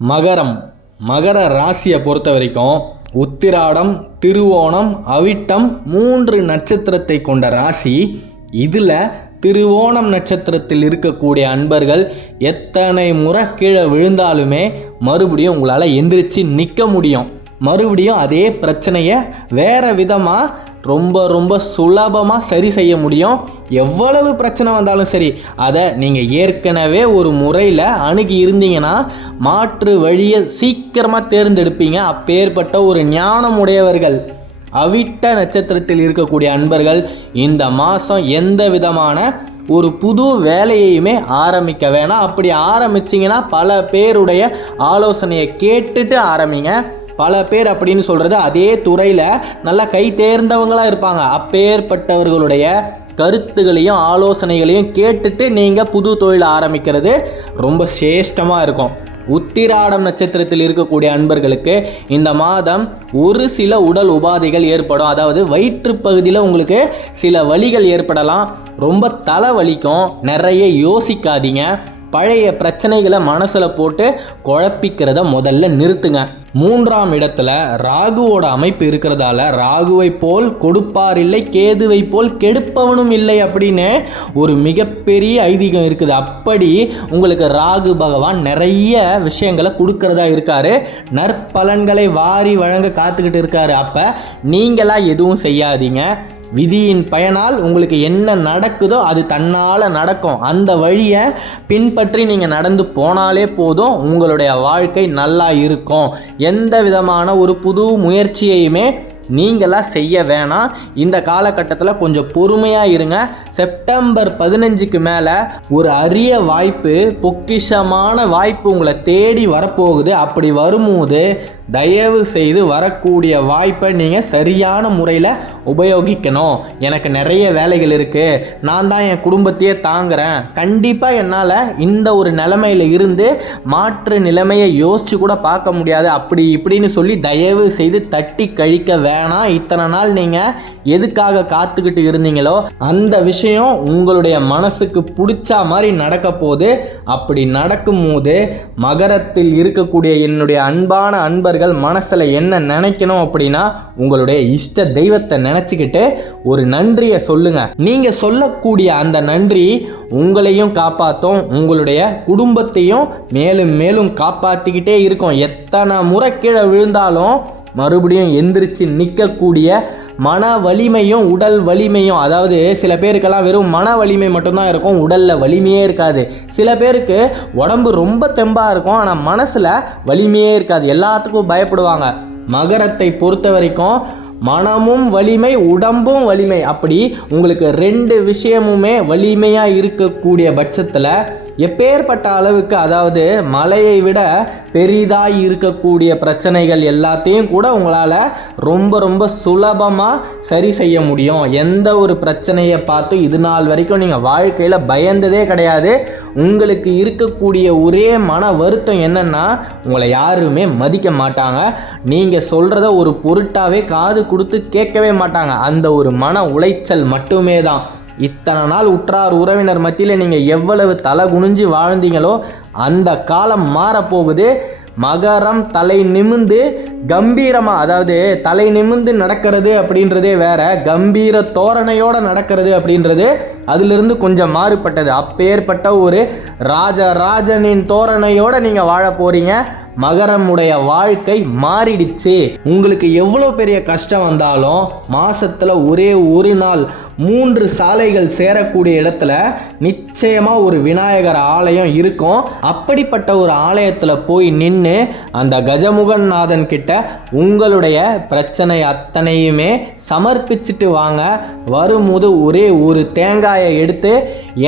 மகரம் மகர ராசியை பொறுத்த வரைக்கும் உத்திராடம், திருவோணம், அவிட்டம் 3 நட்சத்திரத்தை கொண்ட ராசி. இதில் திருவோணம் நட்சத்திரத்தில் இருக்கக்கூடிய அன்பர்கள் எத்தனை முறை கீழே விழுந்தாலுமே மறுபடியும் உங்களால் எந்திரிச்சு நிற்க முடியும். மறுபடியும் அதே பிரச்சனையை வேறு விதமாக ரொம்ப சுலபமாக சரி செய்ய முடியும். எவ்வளவு பிரச்சனை வந்தாலும் சரி, அதை நீங்கள் ஏற்கனவே ஒரு முறையில் அணுகி இருந்தீங்கன்னா மாற்று வழியை சீக்கிரமாக தேர்ந்தெடுப்பீங்க. அப்பேற்பட்ட ஒரு ஞானம் உடையவர்கள் அவிட்ட நட்சத்திரத்தில் இருக்கக்கூடிய அன்பர்கள் இந்த மாதம் எந்த விதமான ஒரு புது வேலையுமே ஆரம்பிக்க வேணாம். அப்படி ஆரம்பிச்சிங்கன்னா பல பேருடைய ஆலோசனையை கேட்டுட்டு ஆரம்பிங்க. பல பேர் அப்படின்னு சொல்கிறது அதே துறையில் நல்லா கை தேர்ந்தவங்களாக இருப்பாங்க. அப்பேற்பட்டவர்களுடைய கருத்துகளையும் ஆலோசனைகளையும் கேட்டுட்டு நீங்கள் புது தொழில் ஆரம்பிக்கிறது ரொம்ப சிரேஷ்டமாக இருக்கும். உத்திராடம் நட்சத்திரத்தில் இருக்கக்கூடிய அன்பர்களுக்கு இந்த மாதம் ஒரு சில உடல் உபாதைகள் ஏற்படும். அதாவது வயிற்று பகுதியில் உங்களுக்கு சில வலிகள் ஏற்படலாம். ரொம்ப தலை வலிக்கும். நிறைய யோசிக்காதீங்க. பழைய பிரச்சனைகளை மனசில் போட்டு குழப்பிக்கிறத முதல்ல நிறுத்துங்க. 3ஆம் இடத்துல ராகுவோட அமைப்பு இருக்கிறதால ராகுவை போல் கொடுப்பார் இல்லை, கேதுவை போல் கெடுப்பவனும் இல்லை அப்படின்னு ஒரு மிகப்பெரிய ஐதீகம் இருக்குது. அப்படி உங்களுக்கு ராகு பகவான் நிறைய விஷயங்களை கொடுக்கறதா இருக்காரு. நற்பலன்களை வாரி வழங்க காத்துக்கிட்டு இருக்காரு. அப்போ நீங்களாம் எதுவும் செய்யாதீங்க. விதியின் பயனால் உங்களுக்கு என்ன நடக்குதோ அது தன்னால் நடக்கும். அந்த வழியை பின்பற்றி நீங்கள் நடந்து போனாலே போதும், உங்களுடைய வாழ்க்கை நல்லா இருக்கும். எந்த விதமான ஒரு புது முயற்சியையுமே நீங்களாக செய்ய வேணாம். இந்த காலகட்டத்தில் கொஞ்சம் பொறுமையாக இருங்க. செப்டம்பர் 15க்கு மேலே ஒரு அரிய வாய்ப்பு, பொக்கிஷமான வாய்ப்பு உங்களை தேடி வரப்போகுது. அப்படி வரும்போது தயவு செய்து வரக்கூடிய வாய்ப்பை நீங்கள் சரியான முறையில் உபயோகிக்கணும். எனக்கு நிறைய வேலைகள் இருக்குது, நான் தான் என் குடும்பத்தையே தாங்குகிறேன், கண்டிப்பாக என்னால் இந்த ஒரு நிலைமையில் இருந்து மாற்று நிலைமையை யோசித்து கூட பார்க்க முடியாது, அப்படி இப்படின்னு சொல்லி தயவு செய்து தட்டி கழிக்க வேணாம். இத்தனை நாள் நீங்கள் எதுக்காக காத்துக்கிட்டு இருந்தீங்களோ அந்த விஷயம் உங்களுடைய மனசுக்கு பிடிச்ச மாதிரி நடக்க போகுது. அப்படி நடக்கும்போது மகரத்தில் இருக்கக்கூடிய என்னுடைய அன்பான அன்பர்கள் மனசில் என்ன நினைக்கணும் அப்படின்னா, உங்களுடைய இஷ்ட தெய்வத்தை நினச்சிக்கிட்டு ஒரு நன்றியை சொல்லுங்க. நீங்கள் சொல்லக்கூடிய அந்த நன்றி உங்களையும் காப்பாற்றும், உங்களுடைய குடும்பத்தையும் மேலும் மேலும் காப்பாற்றிக்கிட்டே இருக்கும். எத்தனை முறை கீழே விழுந்தாலும் மறுபடியும் எந்திரிச்சு நிற்கக்கூடிய மன வலிமையும் உடல் வலிமையும், அதாவது சில பேருக்கெல்லாம் வெறும் மன வலிமை மட்டும்தான் இருக்கும், உடலில் வலிமையே இருக்காது. சில பேருக்கு உடம்பு ரொம்ப தெம்பாக இருக்கும், ஆனால் மனசில் வலிமையே இருக்காது, எல்லாத்துக்கும் பயப்படுவாங்க. மகரத்தை பொறுத்த வரைக்கும் மனமும் வலிமை, உடம்பும் வலிமை. அப்படி உங்களுக்கு 2 விஷயமுமே வலிமையாக இருக்கக்கூடிய பட்சத்தில் எப்பேற்பட்ட அளவுக்கு, அதாவது மலையை விட பெரிதாய் இருக்கக்கூடிய பிரச்சனைகள் எல்லாத்தையும் கூட உங்களால் ரொம்ப சுலபமாக சரி செய்ய முடியும். எந்த ஒரு பிரச்சனையை பார்த்து இது நாள் வரைக்கும் நீங்கள் வாழ்க்கையில் பயந்ததே கிடையாது. உங்களுக்கு இருக்கக்கூடிய ஒரே மன வருத்தம் என்னென்னா, உங்களை யாருமே மதிக்க மாட்டாங்க, நீங்கள் சொல்கிறத ஒரு பொருட்டாவே காது கொடுத்து கேட்கவே மாட்டாங்க. அந்த ஒரு மன உளைச்சல் மட்டுமே தான். இத்தனை நாள் உற்றார் உறவினர் மத்தியில் நீங்கள் எவ்வளவு தலை குனிஞ்சு வாழ்ந்தீங்களோ அந்த காலம் மாறப்போகுது. மகரம் தலை நிமிந்து கம்பீரமாக, அதாவது தலை நிமிந்து நடக்கிறது அப்படின்றதே வேற, கம்பீர தோரணையோடு நடக்கிறது அப்படின்றது அதிலிருந்து கொஞ்சம் மாறுபட்டது. அப்பேற்பட்ட ஒரு ராஜராஜனின் தோரணையோடு நீங்கள் வாழ போகிறீங்க. மகரமுடைய வாழ்க்கை மாறிடுச்சு. உங்களுக்கு எவ்வளோ பெரிய கஷ்டம் வந்தாலும் மாசத்துல ஒரே ஒரு நாள் 3 சாலைகள் சேரக்கூடிய இடத்துல நிச்சயமாக ஒரு விநாயகர் ஆலயம் இருக்கும். அப்படிப்பட்ட ஒரு ஆலயத்தில் போய் நின்று அந்த கஜமுகநாதன் கிட்ட உங்களுடைய பிரச்சனை அத்தனையுமே சமர்ப்பிச்சுட்டு வாங்க. வரும்போது ஒரே ஒரு தேங்காயை எடுத்து,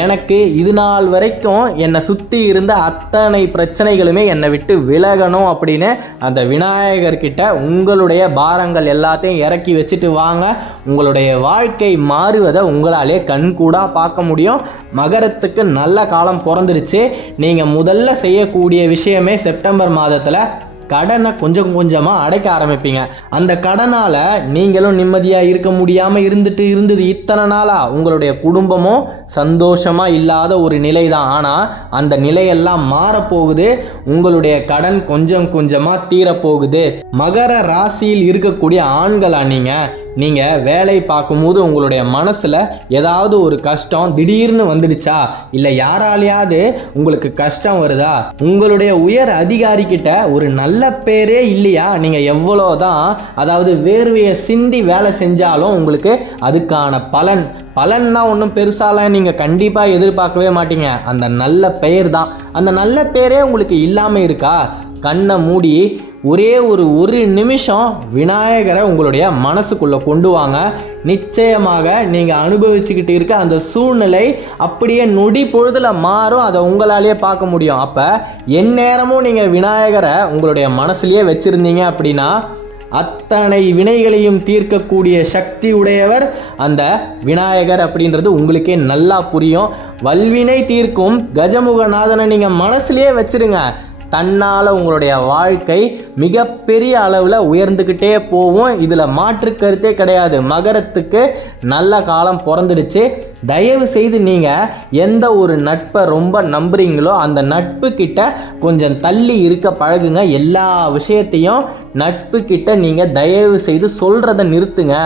எனக்கு இது நாள் வரைக்கும் என்னை சுற்றி இருந்த அத்தனை பிரச்சனைகளுமே என்னை விட்டு விலகணும் அப்படின்னு அந்த விநாயகர்கிட்ட உங்களுடைய பாரங்கள் எல்லாத்தையும் இறக்கி வச்சுட்டு வாங்க. உங்களுடைய வாழ்க்கை மாறுவதை உங்களாலே கண்கூடாக பார்க்க முடியும். மகரத்துக்கு நல்ல காலம் பிறந்துருச்சு. நீங்கள் முதல்ல செய்யக்கூடிய விஷயமே செப்டம்பர் மாதத்தில் கடனை கொஞ்சம் கொஞ்சமாக அடைக்க ஆரம்பிப்பீங்க. அந்த கடனால் நீங்களும் நிம்மதியாக இருக்க முடியாமல் இருந்தது இத்தனை நாளாக. உங்களுடைய குடும்பமும் சந்தோஷமாக இல்லாத ஒரு நிலை தான். ஆனால் அந்த நிலையெல்லாம் மாறப்போகுது. உங்களுடைய கடன் கொஞ்சம் கொஞ்சமாக தீரப்போகுது. மகர ராசியில் இருக்கக்கூடிய ஆண்களா நீங்கள் வேலை பார்க்கும்போது உங்களுடைய மனசில் ஏதாவது ஒரு கஷ்டம் திடீர்னு வந்துடுச்சா, இல்லை யாராலையாவது உங்களுக்கு கஷ்டம் வருதா, உங்களுடைய உயர் அதிகாரிக்கிட்ட ஒரு நல்ல பேரே இல்லையா, நீங்கள் எவ்வளோதான் அதாவது வேர்வையை சிந்தி வேலை செஞ்சாலும் உங்களுக்கு அதுக்கான பலன்னா ஒன்றும் பெருசாலாம் நீங்கள் கண்டிப்பாக எதிர்பார்க்கவே மாட்டீங்க. அந்த நல்ல பெயர் தான். அந்த நல்ல பேரே உங்களுக்கு இல்லாமல் இருக்கா? கண்ணை மூடி ஒரே ஒரு நிமிஷம் விநாயகரை உங்களுடைய மனசுக்குள்ளே கொண்டு வாங்க. நிச்சயமாக நீங்கள் அனுபவிச்சுக்கிட்டு இருக்க அந்த சூழ்நிலை அப்படியே நொடி பொழுதில் மாறும். அதை உங்களாலேயே பார்க்க முடியும். அப்போ எந்நேரமும் நீங்கள் விநாயகரை உங்களுடைய மனசுலேயே வச்சுருந்தீங்க அப்படின்னா அத்தனை வினைகளையும் தீர்க்கக்கூடிய சக்தி உடையவர் அந்த விநாயகர் அப்படின்றது உங்களுக்கே நல்லா புரியும். வல்வினை தீர்க்கும் கஜமுகநாதனை நீங்கள் மனசுலேயே வச்சுருங்க. தன்னால் உங்களுடைய வாழ்க்கை மிகப்பெரிய அளவில் உயர்ந்துக்கிட்டே போகும். இதில் மாற்று கருத்தே கிடையாது. மகரத்துக்கு நல்ல காலம் பிறந்துடுச்சு. தயவு செய்து நீங்கள் எந்த ஒரு நட்பை ரொம்ப நம்புறீங்களோ அந்த நட்பு கிட்ட கொஞ்சம் தள்ளி இருக்க பழகுங்க. எல்லா விஷயத்தையும் நட்பு கிட்ட நீங்கள் தயவு செய்து சொல்கிறத நிறுத்துங்க.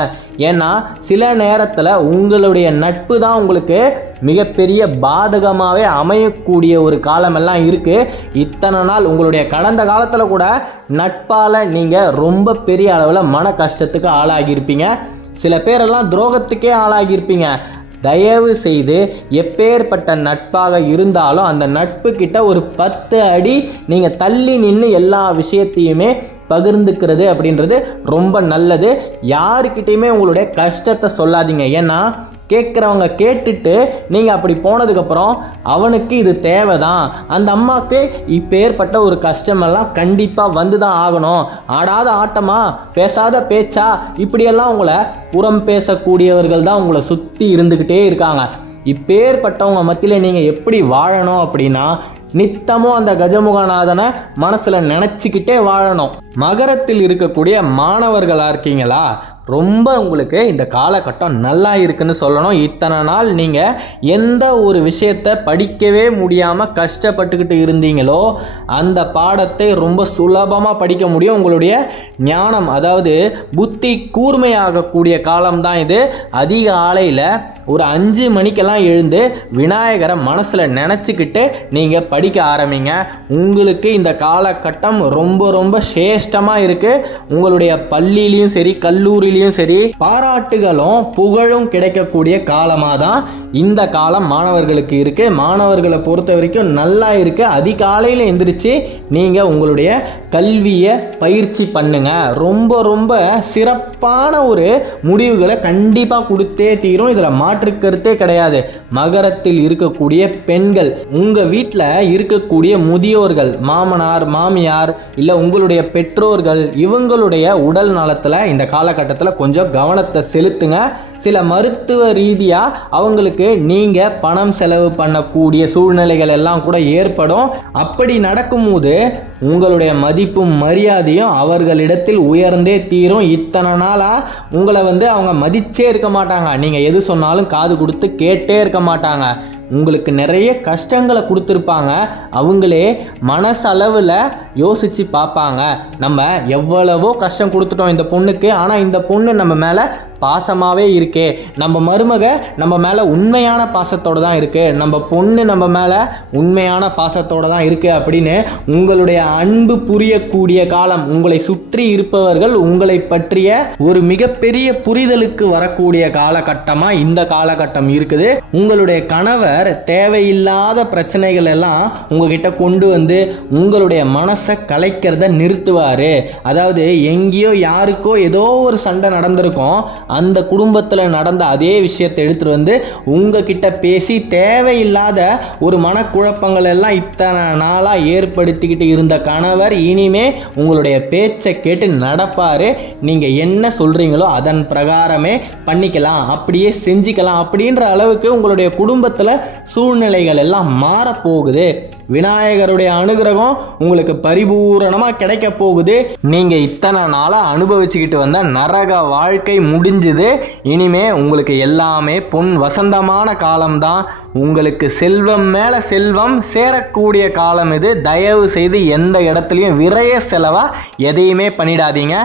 ஏன்னா சில நேரத்தில் உங்களுடைய நட்பு தான் உங்களுக்கு மிகப்பெரிய பாதகமாகவே அமையக்கூடிய ஒரு காலமெல்லாம் இருக்குது. இத்தனை நாள் உங்களுடைய கடந்த காலத்தில் கூட நட்பால் நீங்கள் ரொம்ப பெரிய அளவில் மன கஷ்டத்துக்கு ஆளாகியிருப்பீங்க. சில பேரெல்லாம் துரோகத்துக்கே ஆளாகியிருப்பீங்க. தயவு செய்து எப்பேற்பட்ட நட்பாக இருந்தாலும் அந்த நட்பு கிட்ட ஒரு 10 அடி நீங்கள் தள்ளி நின்று எல்லா விஷயத்தையுமே பகிர்ந்துக்கிறது அப்படின்றது ரொம்ப நல்லது. யாருக்கிட்டையுமே உங்களுடைய கஷ்டத்தை சொல்லாதீங்க. ஏன்னா கேட்குறவங்க கேட்டுட்டு நீங்கள் அப்படி போனதுக்கப்புறம் அவனுக்கு இது தேவை தான், அந்த அம்மாவுக்கு இப்போ ஏற்பட்ட ஒரு கஷ்டமெல்லாம் கண்டிப்பாக வந்து தான் ஆகணும், ஆடாத ஆட்டமா பேசாத பேச்சா, இப்படியெல்லாம் உங்களை புறம் பேசக்கூடியவர்கள் தான் உங்களை சுற்றி இருந்துக்கிட்டே இருக்காங்க. இப்பேற்பட்டவங்க மத்தியில் நீங்கள் எப்படி வாழணும் அப்படின்னா நித்தமும் அந்த கஜமுகநாதனை மனசில் நினச்சிக்கிட்டே வாழணும். மகரத்தில் இருக்கக்கூடிய மாணவர்களாக இருக்கீங்களா, ரொம்ப உங்களுக்கு இந்த காலகட்டம் நல்லா இருக்குன்னு சொல்லணும். இத்தனை நாள் நீங்கள் எந்த ஒரு விஷயத்தை படிக்கவே முடியாமல் கஷ்டப்பட்டுக்கிட்டு இருந்தீங்களோ அந்த பாடத்தை ரொம்ப சுலபமாக படிக்க முடியும். உங்களுடைய ஞானம் அதாவது புத்தி கூர்மையாகக்கூடிய காலம்தான் இது. அதிக ஆலையில் ஒரு 5 மணிக்கெல்லாம் எழுந்து விநாயகரை மனசில் நினச்சிக்கிட்டு நீங்கள் படிக்க ஆரம்பிங்க. உங்களுக்கு இந்த காலகட்டம் ரொம்ப ரொம்ப சேஷ்டமாக இருக்குது. உங்களுடைய பள்ளியிலையும் சரி கல்லூரியிலையும் சரி பாராட்டுகளும் புகழும் கிடைக்கக்கூடிய காலமாக தான் இந்த காலம் மாணவர்களுக்கு இருக்குது. மாணவர்களை பொறுத்த வரைக்கும் நல்லா இருக்குது. அதிகாலையில் எந்திரிச்சு நீங்கள் உங்களுடைய கல்வியை பயிற்சி பண்ணுங்க. ரொம்ப ரொம்ப சிறப்பான ஒரு முடிவுகளை கண்டிப்பாக கொடுத்தே தீரும். இதில் மாற்று கருத்தே கிடையாது. மகரத்தில் இருக்கக்கூடிய பெண்கள், உங்கள் வீட்டில் இருக்கக்கூடிய முதியோர்கள், மாமனார் மாமியார் இல்லை உங்களுடைய பெற்றோர்கள், இவங்களுடைய உடல் நலத்தில் இந்த காலகட்டத்தில் கொஞ்சம் கவனத்தை செலுத்துங்க. சில மருத்துவ ரீதியாக அவங்களுக்கு நீங்கள் பணம் செலவு பண்ணக்கூடிய சூழ்நிலைகள் எல்லாம் கூட ஏற்படும். அப்படி நடக்கும்போது உங்களுடைய மதிப்பும் மரியாதையும் அவர்களிடத்தில் உயர்ந்தே தீரும். இத்தனை நாளாக உங்களை அவங்க மதிச்சே இருக்க மாட்டாங்க. நீங்கள் எது சொன்னாலும் காது கொடுத்து கேட்டே இருக்க மாட்டாங்க. உங்களுக்கு நிறைய கஷ்டங்களை கொடுத்துருப்பாங்க. அவங்களே மனசளவில் யோசித்து பார்ப்பாங்க, நம்ம எவ்வளவோ கஷ்டம் கொடுத்துட்டோம் இந்த பொண்ணுக்கு, ஆனால் இந்த பொண்ணு நம்ம மேலே பாசமாகவே இருக்கே, நம்ம மருமக நம்ம மேலே உண்மையான பாசத்தோடு தான் இருக்குது, நம்ம பொண்ணு நம்ம மேலே உண்மையான பாசத்தோடு தான் இருக்குது அப்படின்னு உங்களுடைய அன்பு புரியக்கூடிய காலம். உங்களை சுற்றி இருப்பவர்கள் உங்களை பற்றிய ஒரு மிகப்பெரிய புரிதலுக்கு வரக்கூடிய காலகட்டமாக இந்த காலகட்டம் இருக்குது. உங்களுடைய கணவர் தேவையில்லாத பிரச்சனைகள் எல்லாம் உங்ககிட்ட கொண்டு வந்து உங்களுடைய மனசை கலைக்கிறத நிறுத்துவார். அதாவது எங்கேயோ யாருக்கோ ஏதோ ஒரு சண்டை நடந்திருக்கும், அந்த குடும்பத்தில் நடந்த அதே விஷயத்தை எடுத்துகிட்டு வந்து உங்ககிட்ட பேசி தேவையில்லாத ஒரு மனக்குழப்பங்கள் எல்லாம் இத்தனை நாளாக ஏற்படுத்திக்கிட்டு இருந்த கணவர் இனிமே உங்களுடைய பேச்சை கேட்டு நடப்பார். நீங்கள் என்ன சொல்கிறீங்களோ அதன் பிரகாரமே பண்ணிக்கலாம், அப்படியே செஞ்சுக்கலாம் அப்படின்ற அளவுக்கு உங்களுடைய குடும்பத்தில் சூழ்நிலைகள் எல்லாம் மாறப்போகுது. விநாயகருடைய அனுகிரகம் உங்களுக்கு பரிபூரணமாக கிடைக்க போகுது. நீங்கள் இத்தனை நாளாக அனுபவிச்சுக்கிட்டு வந்த நரக வாழ்க்கை முடிஞ்சுது. இனிமே உங்களுக்கு எல்லாமே பொன் வசந்தமான காலம்தான். உங்களுக்கு செல்வம் மேலே செல்வம் சேரக்கூடிய காலம் இது. தயவு செய்து எந்த இடத்துலையும் விரைய செலவாக எதையுமே பண்ணிடாதீங்க.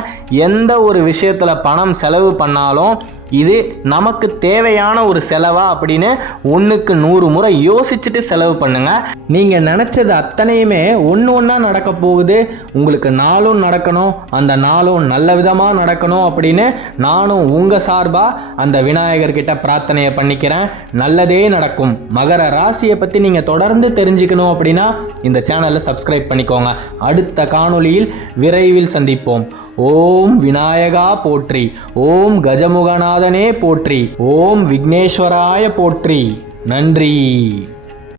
எந்த ஒரு விஷயத்தில் பணம் செலவு பண்ணாலும் இது நமக்கு தேவையான ஒரு செலவா அப்படின்னு 1க்கு 100 முறை யோசிச்சுட்டு செலவு பண்ணுங்க. நீங்கள் நினச்சது அத்தனையுமே ஒன்றா நடக்க போகுது. உங்களுக்கு நாளும் நடக்கணும், அந்த நாளும் நல்ல விதமாக நடக்கணும் அப்படின்னு நானும் உங்கள் சார்பாக அந்த விநாயகர்கிட்ட பிரார்த்தனையை பண்ணிக்கிறேன். நல்லதே நடக்கும். மகர ராசியை பற்றி நீங்கள் தொடர்ந்து தெரிஞ்சுக்கணும் அப்படின்னா இந்த சேனலை சப்ஸ்கிரைப் பண்ணிக்கோங்க. அடுத்த காணொளியில் விரைவில் சந்திப்போம். ஓம் விநாயகா போற்றி, ஓம் கஜமுகநாதனே போற்றி, ஓம் விக்னேஸ்வராய போற்றி. நன்றி.